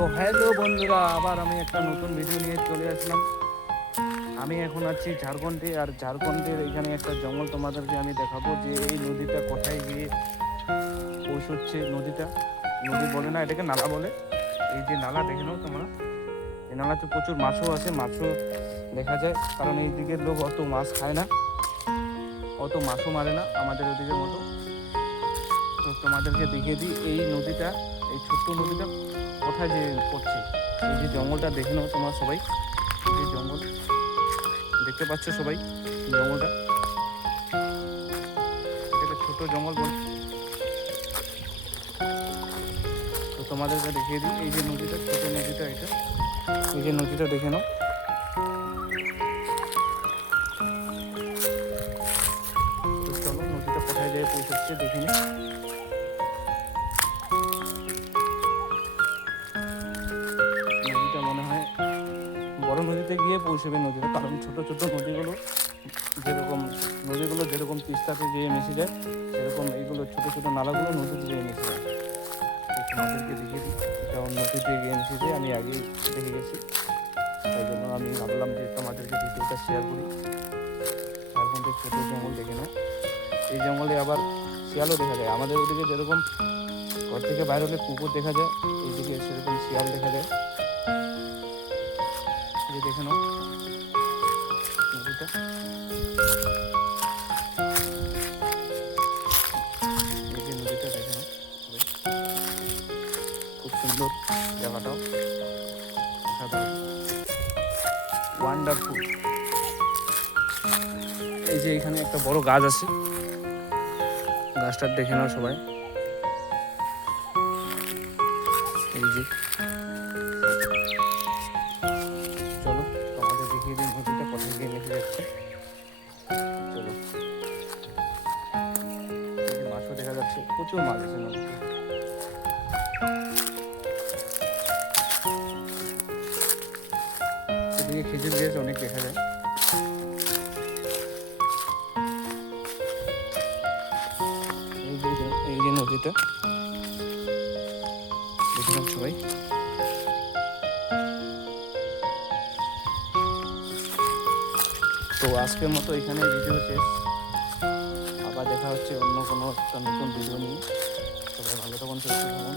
তো হ্যালো বন্ধুরা, আবার আমি একটা নতুন ভিডিও নিয়ে চলে আসলাম। আমি এখন আছি ঝাড়খণ্ডে, আর ঝাড়খণ্ডের এখানে একটা জঙ্গল তোমাদেরকে আমি দেখাবো যে এই নদীটা কোথায় গিয়ে পৌঁছচ্ছে। নদী বলে না, এটাকে নালা বলে। এই যে নালা দেখে নাও তোমরা, এই নালাতে প্রচুর মাছও আছে, মাছও দেখা যায়, কারণ এই দিকের লোক অত মাছ খায় না, অত মাছও মারে না আমাদের ওদিকের মতো। তো তোমাদেরকে দেখিয়ে দিই এই নদীটা, এই ছোট্ট নদীটা কোথায় যে পড়ছে। এই যে জঙ্গলটা দেখে নাও তোমরা সবাই, এই যে জঙ্গল দেখতে পাচ্ছ সবাই, জঙ্গলটা, এটাকে ছোট জঙ্গল বলে। তো তোমাদেরকে দেখিয়ে দিই এই যে নদীটা, ছোট নদীটা, এটা এই যে নদীটা দেখে নাও। তো চলো নদীটা কোথায় যেয়ে পৌঁছচ্ছে দেখে নিই। নদীটা মনে হয় বড় নদীতে গিয়ে পৌঁছবে নদীটা, কারণ ছোট ছোট নদীগুলো যেরকম তিস্তাতে গিয়ে মিশে যায়, সেরকম এইগুলো ছোট ছোট নালাগুলো নদীতে গিয়ে মিশে যায়। তো তোমাদেরকে দেখিয়ে দিই, এটা নদীতে গিয়ে মিশে যায়, আমি আগেই দেখে গেছি, তাই জন্য আমি ভাবলাম যে তোমাদেরকে ভিডিওটা শেয়ার করি। ঝাড়খণ্ডের ছোট জঙ্গল দেখে নাও। এই জঙ্গলে আবার শিয়ালও দেখা যায়, আমাদের ওদিকে যেরকম ঘর থেকে বাইরে হলে কুকুর দেখা যায়, এইদিকে সেরকম শিয়াল দেখা যায়। এই দেখে নাও নদীটা, এই যে নদীটা দেখে নাও, খুব সুন্দর জায়গাটাও, ওয়ান্ডারফুল। এই যে এখানে একটা বড় গাছ আছে, গাছটা দেখে নাও সবাই। এই যে চলো তোমাদের দেখিয়ে দিন নদীটা কোথায় গিয়ে মিশে যাচ্ছে। চলো, এই যে মাছও দেখা যাচ্ছে, প্রচুর মাছ আছে নদীতে। এদিকে খেজুর গাছ অনেক দেখা যায়। এই যে নদীটা দেখে নাও সবাই। তো আজকের মতো এখানে ভিডিও শেষ, আবার দেখা হচ্ছে অন্য কোনো একটা নতুন ভিডিও নিয়ে। সবাই ভালো থাকুন, সুস্থ থাকুন।